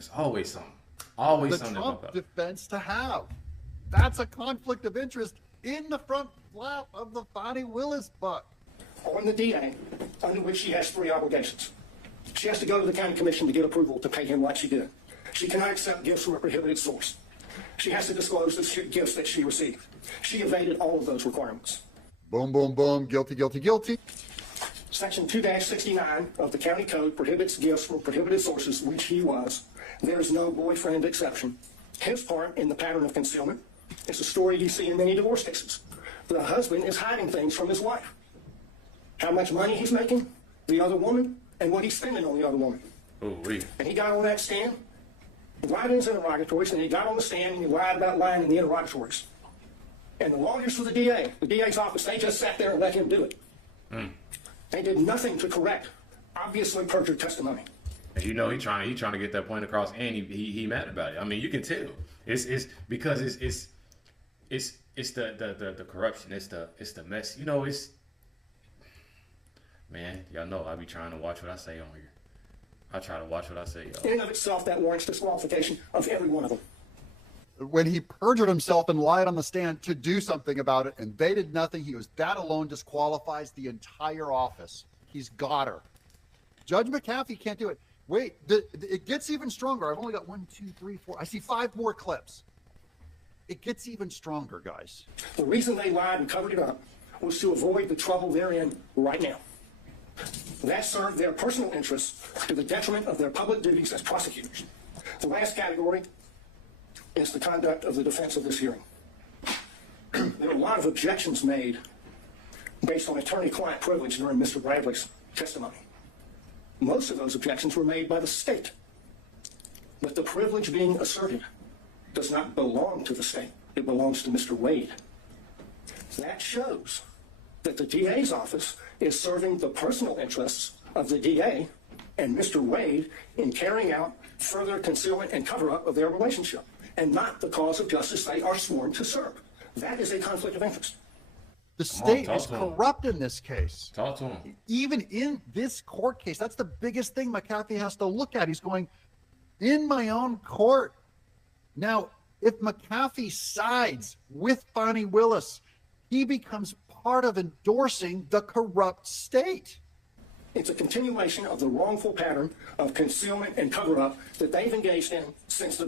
It's always something. Always The something. Trump defense to have. That's a conflict of interest in the front flap of the Fani Willis book. On the DA, under which she has 3 obligations. She has to go to the county commission to get approval to pay him like she did. She cannot accept gifts from a prohibited source. She has to disclose the gifts that she received. She evaded all of those requirements. Boom, boom, boom. Guilty, guilty, guilty. Section 2-69 of the county code prohibits gifts from prohibited sources, which he was. There is no boyfriend exception. His part in the pattern of concealment is a story you see in many divorce cases. The husband is hiding things from his wife. How much money he's making, the other woman, and what he's spending on the other woman. Ooh-wee. And he got on that stand, he lied in his interrogatories, and he got on the stand and he lied about lying in the interrogatories. And the lawyers for the DA's office, they just sat there and let him do it. They did nothing to correct obviously perjured testimony. And you know he trying to get that point across, and he mad about it. I mean, you can tell. It's because it's the corruption. It's the mess. You know, man, y'all know I be trying to watch what I say on here. I try to watch what I say, y'all. In and of itself, that warrants disqualification of every one of them. When he perjured himself and lied on the stand to do something about it, and they did nothing, that alone disqualifies the entire office. He's got her. Judge McAfee can't do it. Wait, it gets even stronger. I've only got 1, 2, 3, 4. I see 5 more clips. It gets even stronger, guys. The reason they lied and covered it up was to avoid the trouble they're in right now. That served their personal interests to the detriment of their public duties as prosecutors. The last category is the conduct of the defense of this hearing. There were a lot of objections made based on attorney-client privilege during Mr. Bradley's testimony. Most of those objections were made by the state. But the privilege being asserted does not belong to the state. It belongs to Mr. Wade. That shows that the DA's office is serving the personal interests of the DA and Mr. Wade in carrying out further concealment and cover-up of their relationship, and not the cause of justice they are sworn to serve. That is a conflict of interest. The state talk is to him. corrupt in this case. Talk to him. Even in this court case, that's the biggest thing McAfee has to look at. He's going, in my own court. Now, if McAfee sides with Fani Willis, he becomes part of endorsing the corrupt state. It's a continuation of the wrongful pattern of concealment and cover-up that they've engaged in since the